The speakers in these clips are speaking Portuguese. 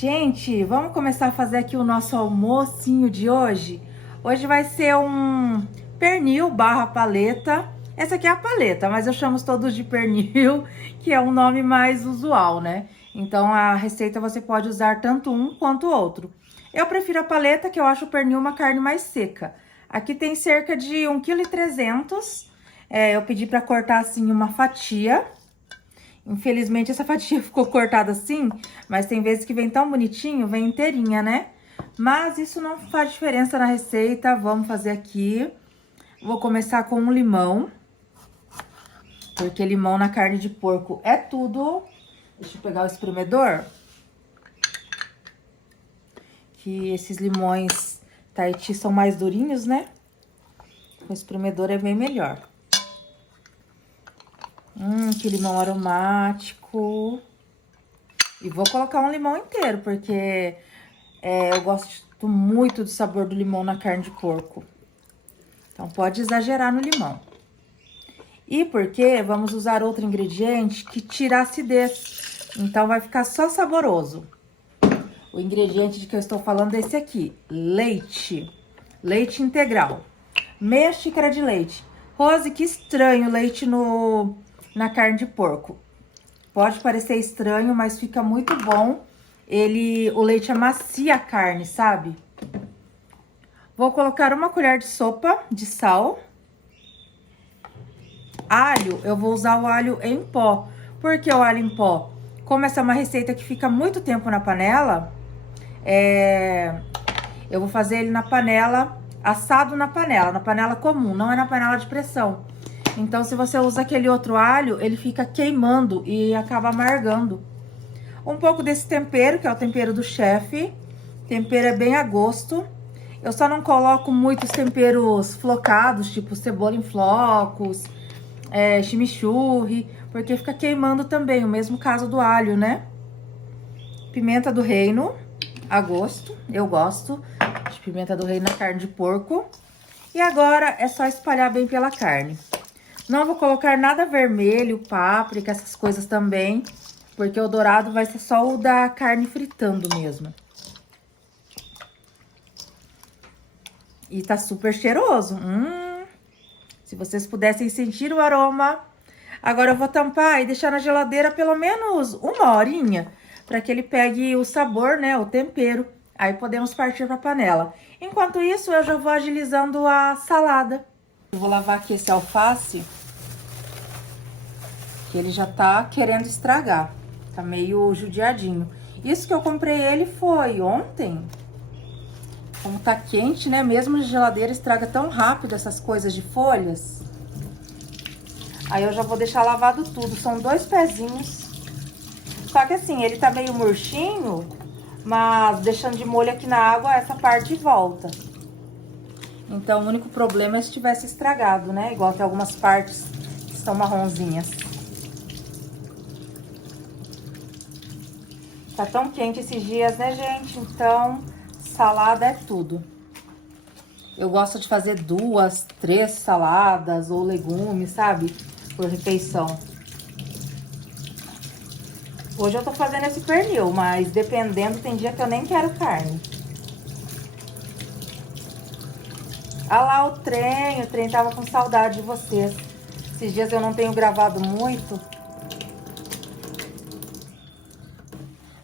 Gente, vamos começar a fazer aqui o nosso almocinho de hoje. Hoje vai ser um pernil barra paleta. Essa aqui é a paleta, mas eu chamo todos de pernil, que é um nome mais usual, né? Então a receita você pode usar tanto um quanto o outro. Eu prefiro a paleta, que eu acho o pernil uma carne mais seca. Aqui tem cerca de 1,3 kg. Eu pedi para cortar assim uma fatia. Infelizmente, essa fatia ficou cortada assim, mas tem vezes que vem tão bonitinho, vem inteirinha, né? Mas isso não faz diferença na receita, vamos fazer aqui. Vou começar com um limão, porque limão na carne de porco é tudo. Deixa eu pegar o espremedor. Que esses limões Tahiti são mais durinhos, né? O espremedor é bem melhor. Que limão aromático. E vou colocar um limão inteiro, porque eu gosto muito do sabor do limão na carne de porco. Então, pode exagerar no limão. E porque vamos usar outro ingrediente que tira a acidez. Então, vai ficar só saboroso. O ingrediente de que eu estou falando é esse aqui. Leite. Leite integral. Meia xícara de leite. Rose, que estranho leite na carne de porco. Pode parecer estranho, mas fica muito bom. O leite amacia a carne, sabe? Vou colocar uma colher de sopa de sal. Alho, eu vou usar o alho em pó. Por que o alho em pó? Como essa é uma receita que fica muito tempo na panela, eu vou fazer ele na panela, assado na panela comum, não é na panela de pressão. Então, se você usa aquele outro alho, ele fica queimando e acaba amargando. Um pouco desse tempero, que é o tempero do chefe. Tempero é bem a gosto. Eu só não coloco muitos temperos flocados, tipo cebola em flocos, chimichurri, porque fica queimando também, o mesmo caso do alho, né? Pimenta do reino, a gosto. Eu gosto de pimenta do reino na carne de porco. E agora é só espalhar bem pela carne. Não vou colocar nada vermelho, páprica, essas coisas também, porque o dourado vai ser só o da carne fritando mesmo. E tá super cheiroso. Se vocês pudessem sentir o aroma. Agora eu vou tampar e deixar na geladeira pelo menos 1 horinha, para que ele pegue o sabor, né, o tempero. Aí podemos partir para a panela. Enquanto isso, eu já vou agilizando a salada. Eu vou lavar aqui esse alface, que ele já tá querendo estragar. Tá meio judiadinho. Isso que eu comprei ele foi ontem. Como tá quente, né? Mesmo na geladeira estraga tão rápido essas coisas de folhas. Aí eu já vou deixar lavado tudo. São 2 pezinhos. Só que assim, ele tá meio murchinho, mas deixando de molho aqui na água, essa parte volta. Então, o único problema é se tivesse estragado, né? Igual tem algumas partes que são marronzinhas. Tá tão quente esses dias, né, gente? Então, salada é tudo. Eu gosto de fazer 2, 3 saladas ou legumes, sabe? Por refeição. Hoje eu tô fazendo esse pernil, mas dependendo, tem dia que eu nem quero carne. Ah lá o trem tava com saudade de vocês. Esses dias eu não tenho gravado muito.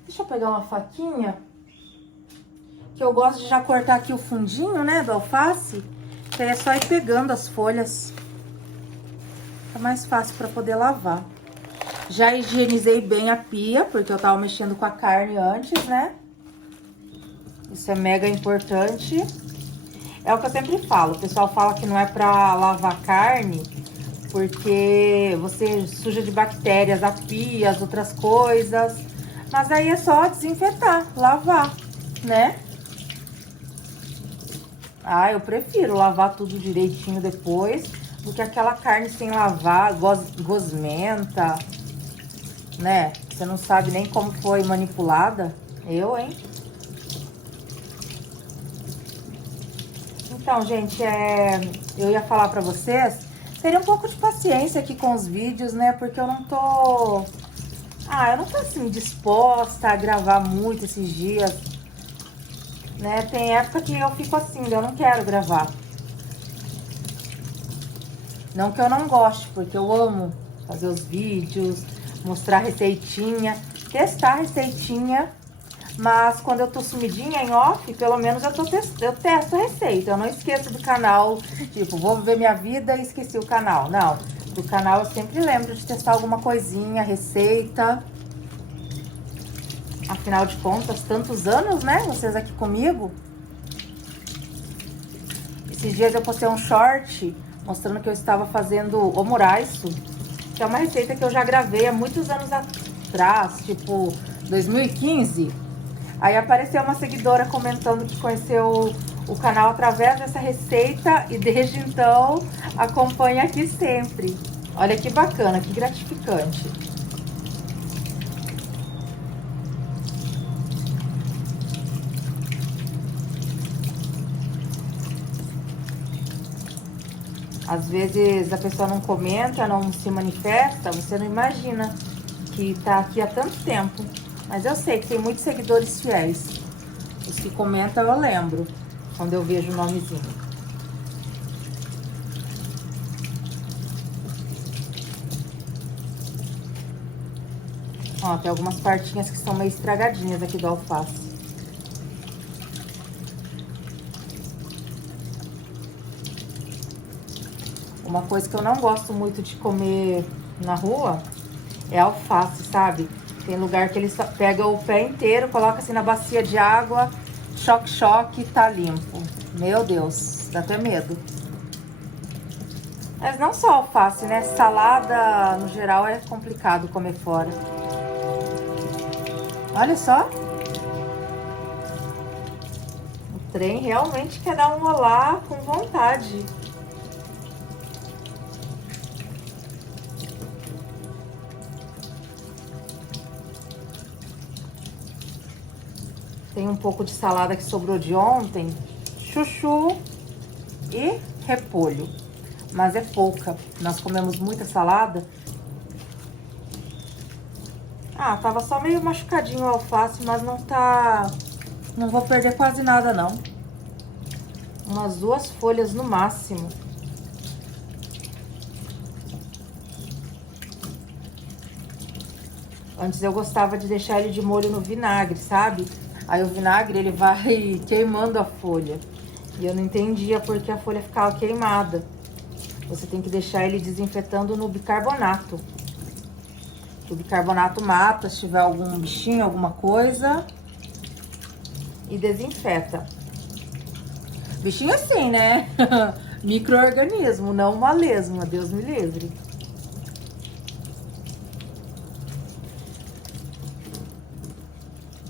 Deixa eu pegar uma faquinha, que eu gosto de já cortar aqui o fundinho, né, do alface, que aí é só ir pegando as folhas. Fica mais fácil para poder lavar. Já higienizei bem a pia, porque eu tava mexendo com a carne antes, né? Isso é mega importante. É o que eu sempre falo, o pessoal fala que não é pra lavar carne, porque você suja de bactérias a pia, as outras coisas. Mas aí é só desinfetar, lavar, né? Ah, eu prefiro lavar tudo direitinho depois do que aquela carne sem lavar, gosmenta, né? Você não sabe nem como foi manipulada. Eu, hein? Então, gente, eu ia falar pra vocês, teria um pouco de paciência aqui com os vídeos, né? Porque eu não tô Eu não tô assim disposta a gravar muito esses dias, né? Tem época que eu fico assim, eu não quero gravar. Não que eu não goste, porque eu amo fazer os vídeos, mostrar receitinha, testar receitinha. Mas quando eu tô sumidinha em off, pelo menos eu testo a receita. Eu não esqueço do canal, tipo, vou ver minha vida e esqueci o canal. Não, do canal eu sempre lembro de testar alguma coisinha, receita. Afinal de contas, tantos anos, né? Vocês aqui comigo. Esses dias eu postei um short mostrando que eu estava fazendo omuraisu, que é uma receita que eu já gravei há muitos anos atrás, tipo 2015. Aí apareceu uma seguidora comentando que conheceu o canal através dessa receita e desde então acompanha aqui sempre. Olha que bacana, que gratificante. Às vezes a pessoa não comenta, não se manifesta, você não imagina que tá aqui há tanto tempo. Mas eu sei que tem muitos seguidores fiéis. Os que comentam eu lembro, quando eu vejo o nomezinho. Ó, tem algumas partinhas que são meio estragadinhas aqui do alface. Uma coisa que eu não gosto muito de comer na rua é alface, sabe? Tem lugar que eles pegam o pé inteiro, coloca assim na bacia de água, choque, tá limpo. Meu Deus, dá até medo. Mas não só alface, né? Salada, no geral, é complicado comer fora. Olha só. O trem realmente quer dar um olá com vontade. Tem um pouco de salada que sobrou de ontem, chuchu e repolho. Mas é pouca. Nós comemos muita salada. Tava só meio machucadinho o alface, mas não tá... Não vou perder quase nada, não. Umas 2 folhas no máximo. Antes eu gostava de deixar ele de molho no vinagre, sabe? Aí o vinagre, ele vai queimando a folha. E eu não entendia porque a folha ficava queimada. Você tem que deixar ele desinfetando no bicarbonato. O bicarbonato mata se tiver algum bichinho, alguma coisa. E desinfeta. Bichinho assim, né? Micro-organismo, não uma lesma, Deus me livre.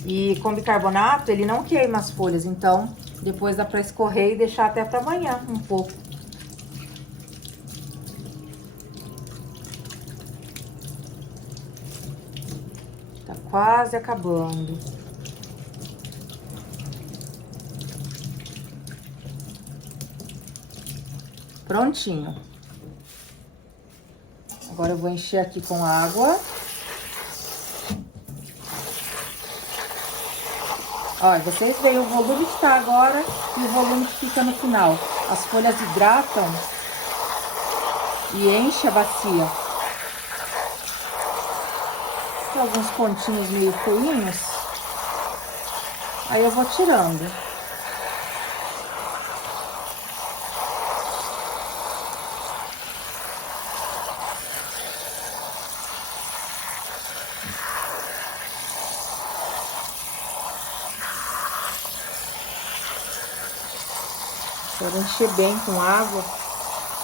E com bicarbonato, ele não queima as folhas, então depois dá pra escorrer e deixar até pra amanhã um pouco. Tá quase acabando. Prontinho. Agora eu vou encher aqui com água. Olha, vocês veem o volume que tá agora e o volume que fica no final. As folhas hidratam e enche a bacia. Tem alguns pontinhos meio feinhos. Aí eu vou tirando. Para encher bem com água,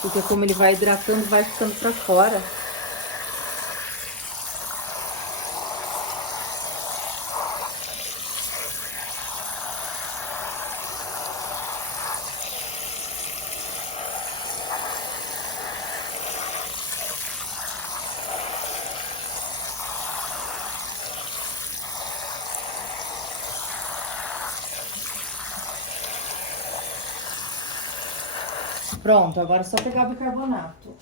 porque como ele vai hidratando, vai ficando para fora. Pronto, agora é só pegar o bicarbonato.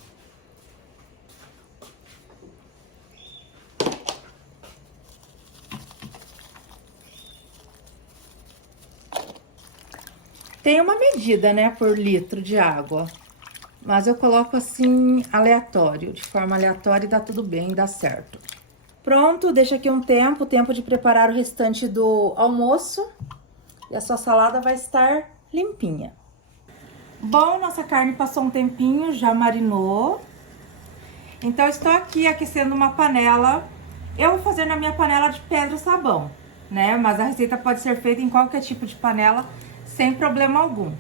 Tem uma medida, né, por litro de água. Mas eu coloco assim, aleatório, de forma aleatória e dá tudo bem, dá certo. Pronto, deixa aqui um tempo de preparar o restante do almoço. E a sua salada vai estar limpinha. Bom, nossa carne passou um tempinho, já marinou. Então, estou aqui aquecendo uma panela. Eu vou fazer na minha panela de pedra sabão, né? Mas a receita pode ser feita em qualquer tipo de panela, sem problema algum.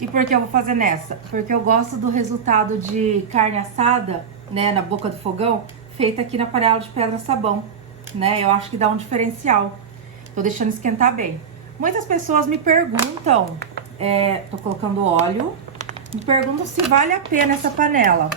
E por que eu vou fazer nessa? Porque eu gosto do resultado de carne assada, né, na boca do fogão, feita aqui na panela de pedra sabão, né? Eu acho que dá um diferencial. Tô deixando esquentar bem. Muitas pessoas me perguntam, tô colocando óleo, me perguntam se vale a pena essa panela.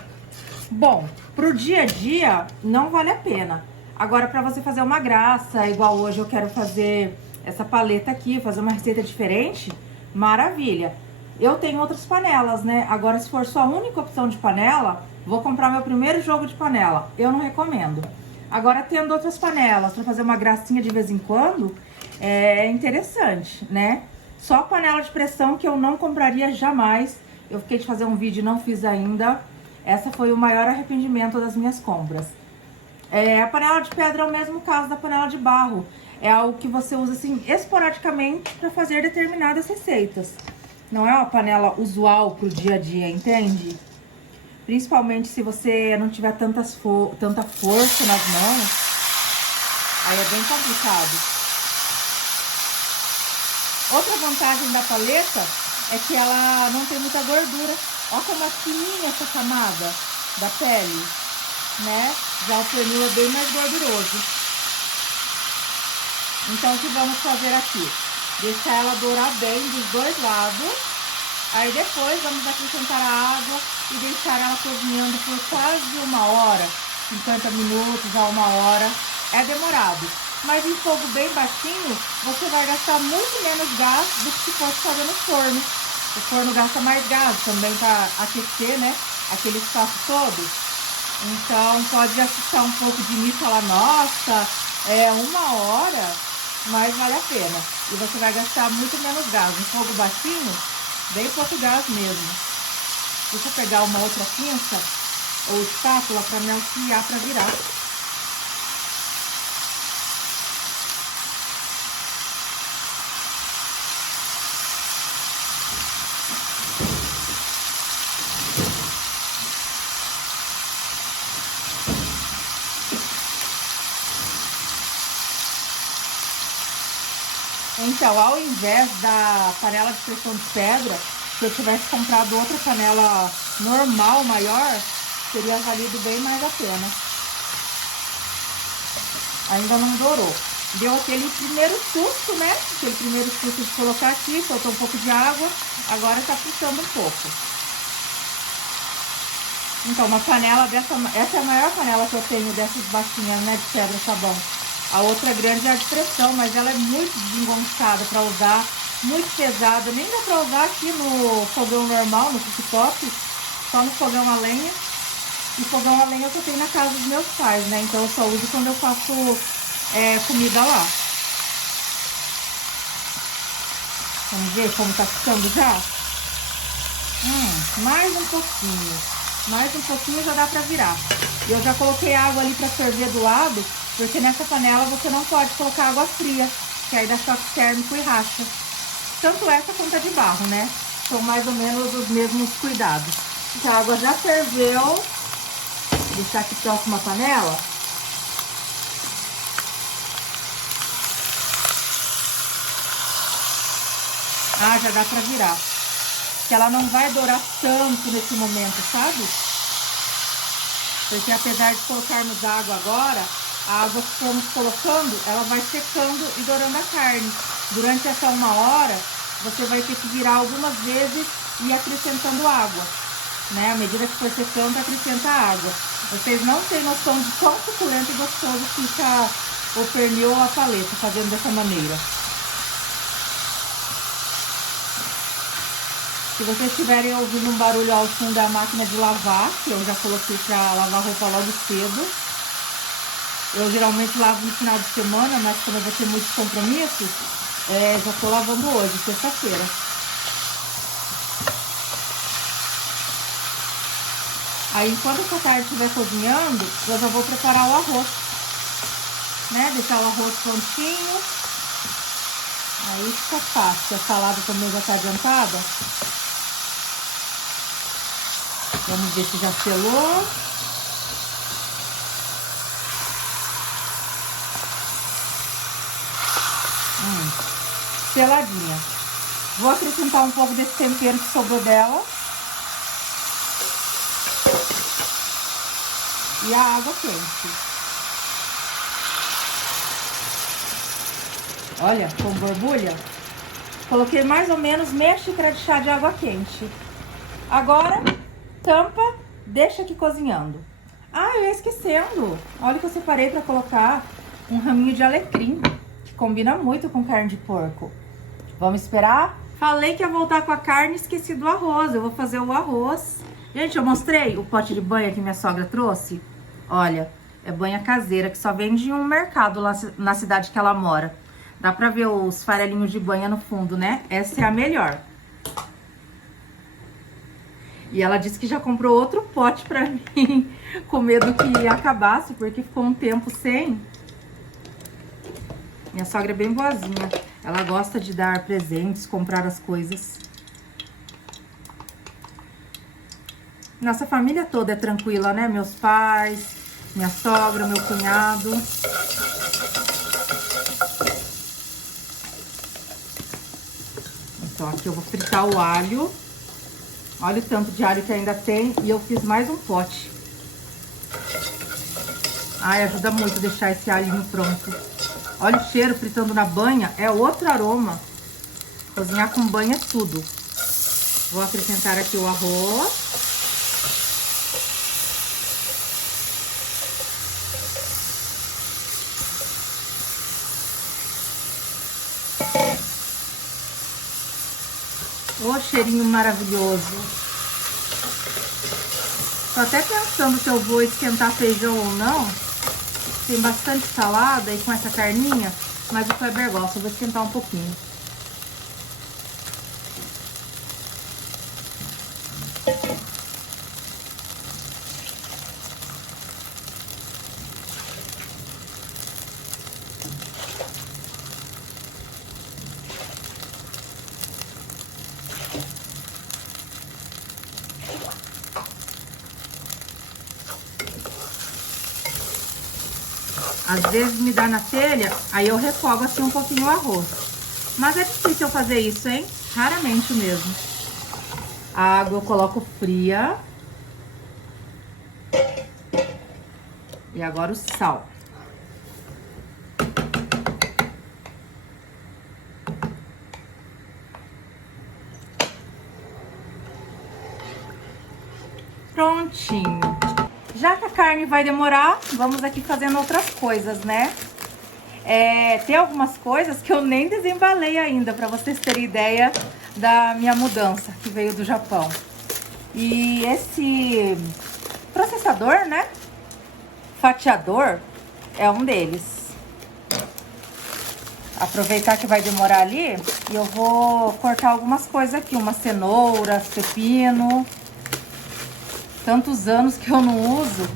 Bom, pro dia a dia, não vale a pena. Agora, pra você fazer uma graça, igual hoje eu quero fazer essa paleta aqui, fazer uma receita diferente, maravilha. Eu tenho outras panelas, né? Agora, se for sua única opção de panela, vou comprar meu primeiro jogo de panela. Eu não recomendo. Agora, tendo outras panelas pra fazer uma gracinha de vez em quando, é interessante, né? Só panela de pressão que eu não compraria jamais. Eu fiquei de fazer um vídeo e não fiz ainda. Essa foi o maior arrependimento das minhas compras. A panela de pedra é o mesmo caso da panela de barro. É algo que você usa assim esporadicamente para fazer determinadas receitas. Não é uma panela usual pro dia a dia, entende? Principalmente se você não tiver tanta força nas mãos, aí é bem complicado. Outra vantagem da paleta é que ela não tem muita gordura. Olha como é fininha essa camada da pele, né? Já o pernil é bem mais gorduroso. Então, o que vamos fazer aqui? Deixar ela dourar bem dos dois lados. Aí depois vamos acrescentar a água e deixar ela cozinhando por quase 1 hora, 50 minutos a 1 hora. É demorado, mas em fogo bem baixinho, você vai gastar muito menos gás do que se fosse fazer no forno. O forno gasta mais gás também para aquecer, né? Aquele espaço todo. Então, pode assustar um pouco de mim e falar, nossa, 1 hora, mas vale a pena. E você vai gastar muito menos gás. Em fogo baixinho, bem pouco gás mesmo. Deixa eu pegar uma outra pinça ou espátula para me auxiliar para virar. Então, ao invés da panela de pressão de pedra, se eu tivesse comprado outra panela normal, maior, teria valido bem mais a pena. Ainda não dourou. Deu aquele primeiro susto, né? Aquele primeiro susto de colocar aqui, soltou um pouco de água, agora tá fritando um pouco. Então, uma panela dessa, essa é a maior panela que eu tenho dessas baixinhas, né, de pedra sabão. A outra grande é a de pressão, mas ela é muito desengonçada para usar, muito pesada. Nem dá para usar aqui no fogão normal, no cooktop, só no fogão a lenha. E fogão a lenha eu tenho na casa dos meus pais, né? Então eu só uso quando eu faço comida lá. Vamos ver como tá ficando já? Mais um pouquinho. Mais um pouquinho já dá pra virar. E eu já coloquei água ali pra ferver do lado, porque nessa panela você não pode colocar água fria, que aí dá choque térmico e racha. Tanto essa quanto a de barro, né? São mais ou menos os mesmos cuidados. Então a água já ferveu. Vou deixar aqui próximo a panela. Já dá pra virar. Que ela não vai dourar tanto nesse momento, sabe? Porque apesar de colocarmos água agora, a água que estamos colocando, ela vai secando e dourando a carne. Durante essa 1 hora, você vai ter que virar algumas vezes e ir acrescentando água, né? À medida que for secando, acrescenta água. Vocês não têm noção de quão suculento e gostoso fica o pernil ou a paleta fazendo dessa maneira. Se vocês estiverem ouvindo um barulho ao fundo, é a máquina de lavar, que eu já coloquei para lavar roupa logo cedo. Eu geralmente lavo no final de semana, mas como eu vou ter muitos compromissos, já tô lavando hoje, sexta-feira. Aí, enquanto essa carne estiver cozinhando, eu já vou preparar o arroz, né? Deixar o arroz prontinho. Aí fica fácil. A salada também já tá adiantada. Vamos ver se já selou. Seladinha. Vou acrescentar um pouco desse tempero que sobrou dela. E a água quente. Olha, com borbulha. Coloquei mais ou menos meia xícara de chá de água quente. Agora, tampa, deixa aqui cozinhando. Ah, eu ia esquecendo. Olha que eu separei para colocar um raminho de alecrim, que combina muito com carne de porco. Vamos esperar? Falei que ia voltar com a carne, esqueci do arroz. Eu vou fazer o arroz. Gente, eu mostrei o pote de banha que minha sogra trouxe. Olha, é banha caseira, que só vende em um mercado lá na cidade que ela mora. Dá pra ver os farelinhos de banha no fundo, né? Essa é a melhor. E ela disse que já comprou outro pote pra mim, com medo que acabasse, porque ficou um tempo sem. Minha sogra é bem boazinha. Ela gosta de dar presentes, comprar as coisas. Nossa família toda é tranquila, né? Meus pais, minha sogra, meu cunhado. Então, aqui eu vou fritar o alho. Olha o tanto de alho que ainda tem. E eu fiz mais um pote. Ai, ajuda muito deixar esse alhinho pronto. Olha o cheiro fritando na banha. É outro aroma. Cozinhar com banha é tudo. Vou acrescentar aqui o arroz. Ô, cheirinho maravilhoso. Tô até pensando se eu vou esquentar feijão ou não. Tem bastante salada e com essa carninha, mas o Kleber gosta, eu vou esquentar um pouquinho. Às vezes me dá na telha, aí eu refogo assim um pouquinho o arroz. Mas é difícil eu fazer isso, hein? Raramente mesmo. A água eu coloco fria. E agora o sal. Prontinho. Já que a carne vai demorar, vamos aqui fazendo outras coisas, né? Tem algumas coisas que eu nem desembalei ainda, pra vocês terem ideia da minha mudança, que veio do Japão. E esse processador, né? Fatiador, é um deles. Aproveitar que vai demorar ali, e eu vou cortar algumas coisas aqui, uma cenoura, pepino. Tantos anos que eu não uso.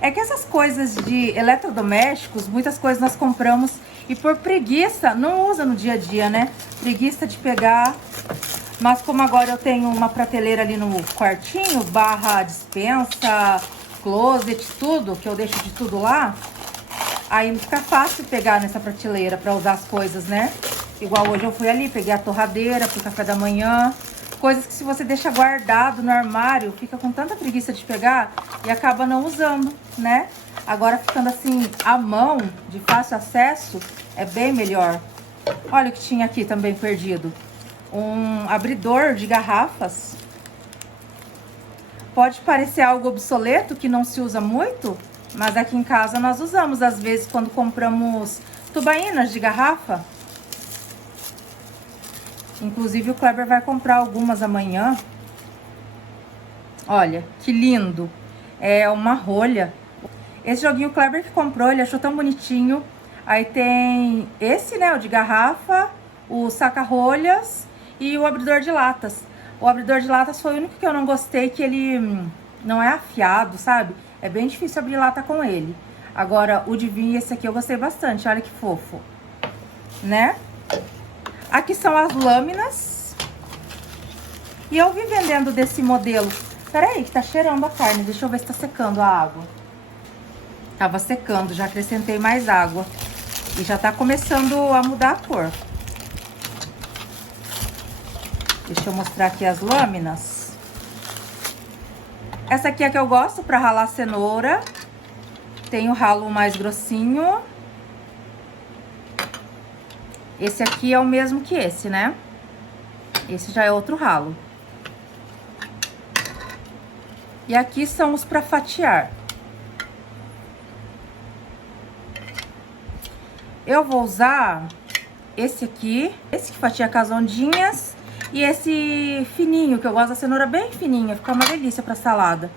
É que essas coisas de eletrodomésticos, muitas coisas nós compramos e por preguiça não usa no dia a dia, né? Preguiça de pegar. Mas como agora eu tenho uma prateleira ali no quartinho, barra dispensa, closet, tudo, que eu deixo de tudo lá, aí fica fácil pegar nessa prateleira para usar as coisas, né? Igual hoje eu fui ali, peguei a torradeira pro café da manhã. Coisas que se você deixa guardado no armário, fica com tanta preguiça de pegar e acaba não usando, né? Agora ficando assim, à mão, de fácil acesso, é bem melhor. Olha o que tinha aqui também perdido. Um abridor de garrafas. Pode parecer algo obsoleto, que não se usa muito, mas aqui em casa nós usamos às vezes quando compramos tubaínas de garrafa. Inclusive o Kleber vai comprar algumas amanhã. Olha, que lindo. É uma rolha. Esse joguinho o Kleber que comprou, ele achou tão bonitinho. Aí tem esse, né, o de garrafa, o saca-rolhas e o abridor de latas. O abridor de latas foi o único que eu não gostei, que ele não é afiado, sabe? É bem difícil abrir lata com ele. Agora, o de vinho, esse aqui eu gostei bastante, olha que fofo, né? Aqui são as lâminas. E eu vi vendendo desse modelo. Peraí, que tá cheirando a carne, deixa eu ver se tá secando a água. Tava secando, já acrescentei mais água. E já tá começando a mudar a cor. Deixa eu mostrar aqui as lâminas. Essa aqui é que eu gosto pra ralar cenoura. Tem o ralo mais grossinho. Esse aqui é o mesmo que esse, né? Esse já é outro ralo. E aqui são os pra fatiar. Eu vou usar esse aqui, esse que fatia com as ondinhas, e esse fininho, que eu gosto da cenoura bem fininha, fica uma delícia pra salada.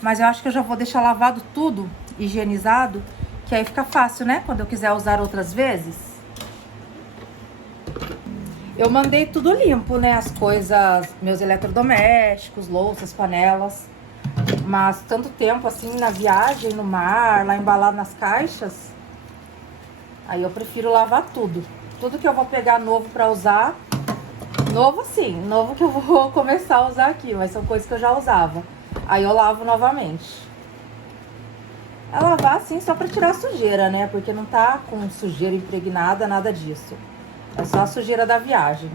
Mas eu acho que eu já vou deixar lavado tudo, higienizado, que aí fica fácil, né? Quando eu quiser usar outras vezes. Eu mandei tudo limpo, né? As coisas, meus eletrodomésticos, louças, panelas. Mas tanto tempo assim na viagem, no mar, lá embalado nas caixas, aí eu prefiro lavar tudo. Tudo que eu vou pegar novo pra usar, novo sim, novo que eu vou começar a usar aqui, mas são coisas que eu já usava. Aí eu lavo novamente. É lavar assim só pra tirar a sujeira, né? Porque não tá com sujeira impregnada, nada disso. É só a sujeira da viagem.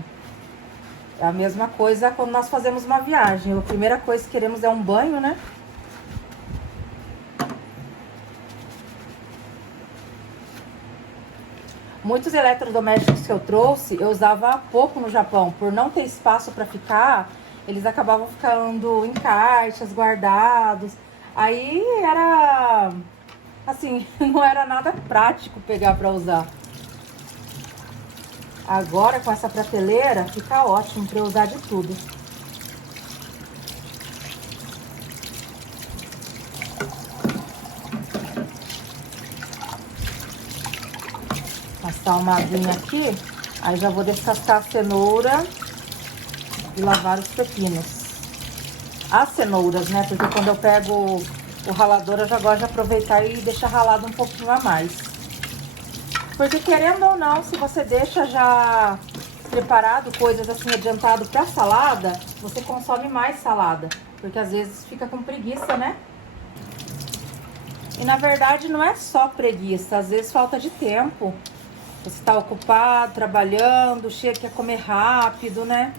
É a mesma coisa quando nós fazemos uma viagem. A primeira coisa que queremos é um banho, né? Muitos eletrodomésticos que eu trouxe, eu usava pouco no Japão. Por não ter espaço para ficar, eles acabavam ficando em caixas, guardados. Aí era... assim, não era nada prático pegar para usar. Agora, com essa prateleira, fica ótimo para eu usar de tudo. Passar uma aguinha aqui, aí já vou descascar a cenoura e lavar os pepinos. As cenouras, né? Porque quando eu pego o ralador, eu já gosto de aproveitar e deixar ralado um pouquinho a mais. Porque querendo ou não, se você deixa já preparado coisas assim adiantado para salada, você consome mais salada. Porque às vezes fica com preguiça, né? E na verdade não é só preguiça, às vezes falta de tempo. Você tá ocupado, trabalhando, chega, quer comer rápido, né?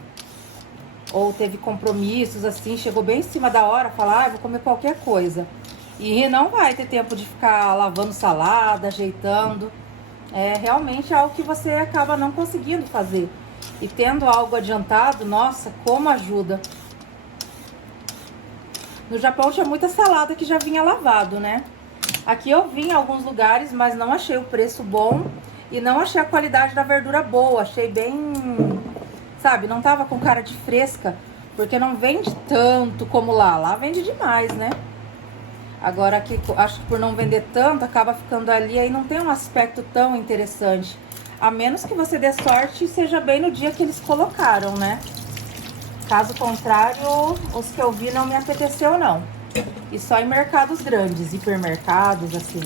Ou teve compromissos, assim, chegou bem em cima da hora, fala, ah, vou comer qualquer coisa. E não vai ter tempo de ficar lavando salada, ajeitando. É realmente algo que você acaba não conseguindo fazer. E tendo algo adiantado, nossa, como ajuda. No Japão tinha muita salada que já vinha lavado, né? Aqui eu vi em alguns lugares, mas não achei o preço bom. E não achei a qualidade da verdura boa, achei bem, sabe, não tava com cara de fresca, porque não vende tanto como lá, lá vende demais, né? Agora aqui, acho que por não vender tanto, acaba ficando ali, aí não tem um aspecto tão interessante. A menos que você dê sorte e seja bem no dia que eles colocaram, né? Caso contrário, os que eu vi não me apeteceu, não. E só em mercados grandes, hipermercados, assim.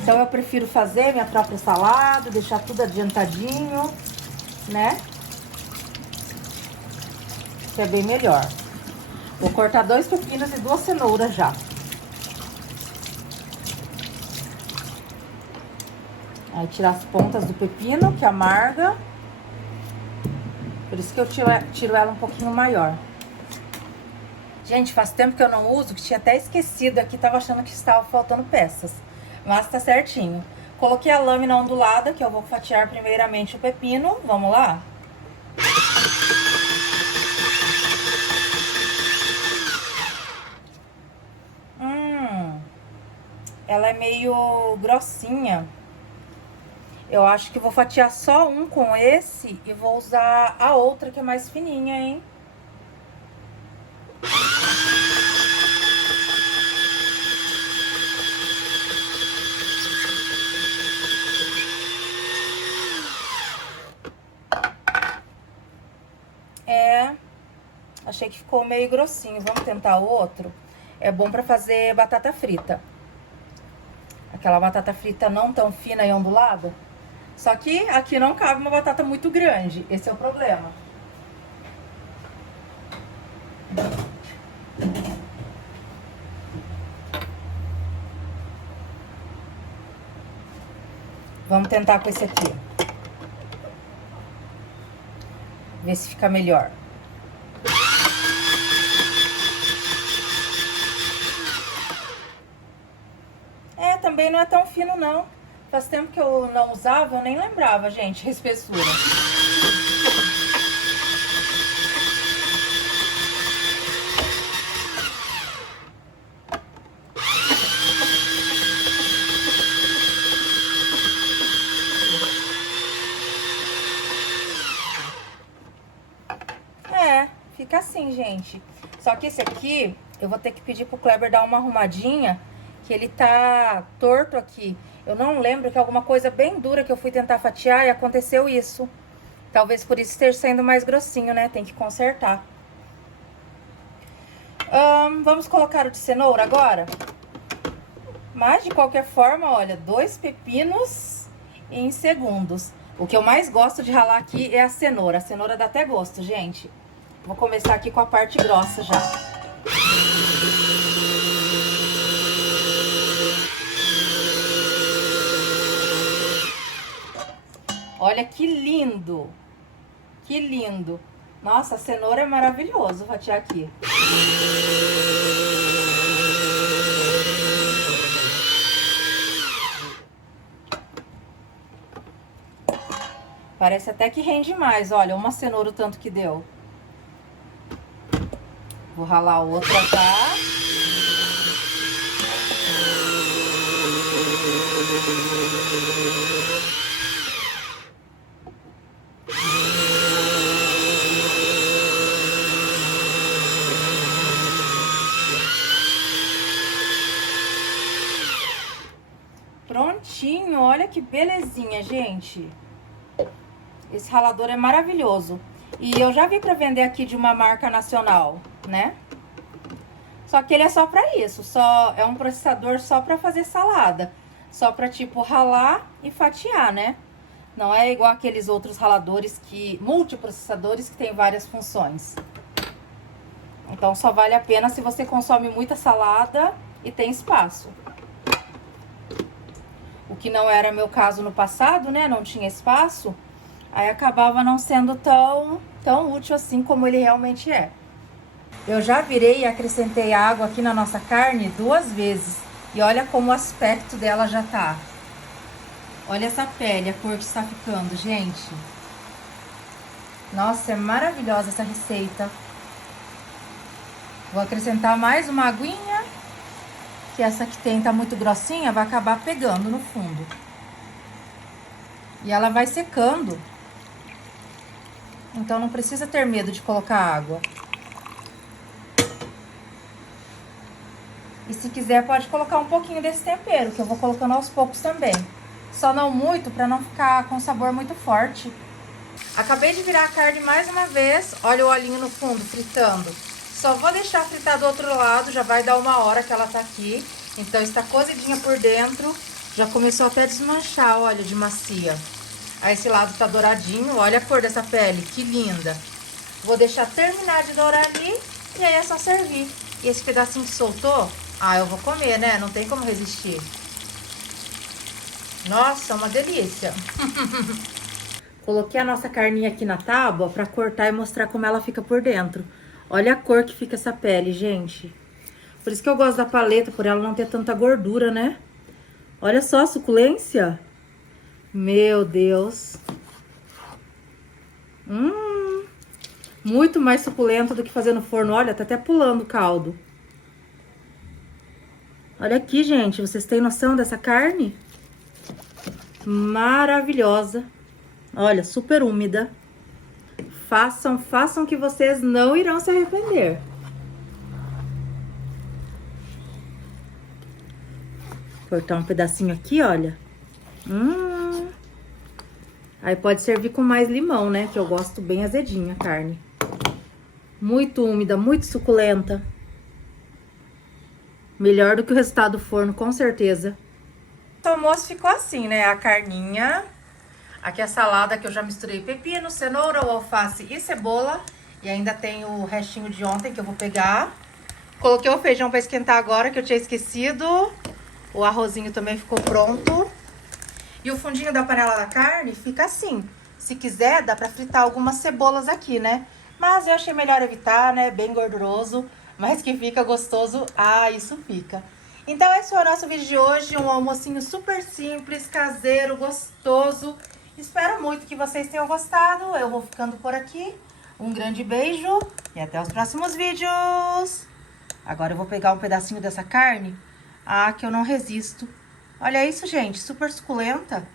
Então eu prefiro fazer minha própria salada, deixar tudo adiantadinho, né? Que é bem melhor. Vou cortar 2 pepinos e 2 cenouras já. Aí tirar as pontas do pepino, que amarga. Por isso que eu tiro ela um pouquinho maior. Gente, faz tempo que eu não uso, que tinha até esquecido aqui, tava achando que estava faltando peças. Mas tá certinho. Coloquei a lâmina ondulada, que eu vou fatiar primeiramente o pepino. Vamos lá? Ela é meio grossinha. Eu acho que vou fatiar só um com esse e vou usar a outra que é mais fininha, hein? Achei que ficou meio grossinho. Vamos tentar o outro. É bom pra fazer batata frita. Aquela batata frita não tão fina e ondulada. Só que aqui não cabe uma batata muito grande. Esse é o problema. Vamos tentar com esse aqui. Ver se fica melhor. Também não é tão fino, não. Faz tempo que eu não usava, eu nem lembrava, gente, a espessura. Fica assim, gente. Só que esse aqui, eu vou ter que pedir pro Kleber dar uma arrumadinha, que ele tá torto aqui. Eu não lembro que alguma coisa bem dura que eu fui tentar fatiar e aconteceu isso. Talvez por isso esteja sendo mais grossinho, né? Tem que consertar. Vamos colocar o de cenoura agora? Mas, de qualquer forma, olha, 2 pepinos em segundos. O que eu mais gosto de ralar aqui é a cenoura. A cenoura dá até gosto, gente. Vou começar aqui com a parte grossa já. Olha que lindo! Que lindo! Nossa, a cenoura é maravilhoso fatiar aqui. Parece até que rende mais, olha, uma cenoura o tanto que deu. Vou ralar outra, tá? Prontinho, olha que belezinha, gente. Esse ralador é maravilhoso. E eu já vi pra vender aqui de uma marca nacional, né? Só que ele é só pra isso, só é um processador só pra fazer salada. Só pra, tipo, ralar e fatiar, né? Não é igual aqueles outros raladores multiprocessadores que tem várias funções. Então, só vale a pena se você consome muita salada e tem espaço. O que não era meu caso no passado, né? Não tinha espaço. Aí acabava não sendo tão útil assim como ele realmente é. Eu já virei e acrescentei água aqui na nossa carne 2 vezes. E olha como o aspecto dela já tá. Olha essa pele, a cor que está ficando, gente. Nossa, é maravilhosa essa receita. Vou acrescentar mais uma aguinha. Que essa que tem tá muito grossinha, vai acabar pegando no fundo. E ela vai secando. Então não precisa ter medo de colocar água. E se quiser pode colocar um pouquinho desse tempero, que eu vou colocando aos poucos também. Só não muito, pra não ficar com sabor muito forte. Acabei de virar a carne mais uma vez. Olha o olhinho no fundo, fritando. Só vou deixar fritar do outro lado, já vai dar 1 hora que ela tá aqui. Então está cozidinha por dentro. Já começou até a desmanchar, olha, de macia. Aí esse lado tá douradinho, olha a cor dessa pele, que linda. Vou deixar terminar de dourar ali e aí é só servir. E esse pedacinho que soltou, eu vou comer, né? Não tem como resistir. Nossa, uma delícia. Coloquei a nossa carninha aqui na tábua pra cortar e mostrar como ela fica por dentro. Olha a cor que fica essa pele, gente. Por isso que eu gosto da paleta, por ela não ter tanta gordura, né? Olha só a suculência. Meu Deus. Muito mais suculento do que fazer no forno. Olha, tá até pulando o caldo. Olha aqui, gente. Vocês têm noção dessa carne? Maravilhosa. Olha, super úmida. Façam que vocês não irão se arrepender. Cortar um pedacinho aqui, olha. Aí pode servir com mais limão, né? Que eu gosto bem azedinha a carne. Muito úmida, muito suculenta. Melhor do que o resultado do forno, com certeza. O almoço ficou assim, né? A carninha. Aqui a salada que eu já misturei pepino, cenoura, alface e cebola. E ainda tem o restinho de ontem que eu vou pegar. Coloquei o feijão para esquentar agora, que eu tinha esquecido. O arrozinho também ficou pronto. E o fundinho da panela da carne fica assim. Se quiser, dá pra fritar algumas cebolas aqui, né? Mas eu achei melhor evitar, né? Bem gorduroso, mas que fica gostoso. Ah, isso fica. Então esse foi o nosso vídeo de hoje. Um almocinho super simples, caseiro, gostoso. Espero muito que vocês tenham gostado. Eu vou ficando por aqui. Um grande beijo e até os próximos vídeos. Agora eu vou pegar um pedacinho dessa carne. Ah, que eu não resisto. Olha isso, gente, super suculenta.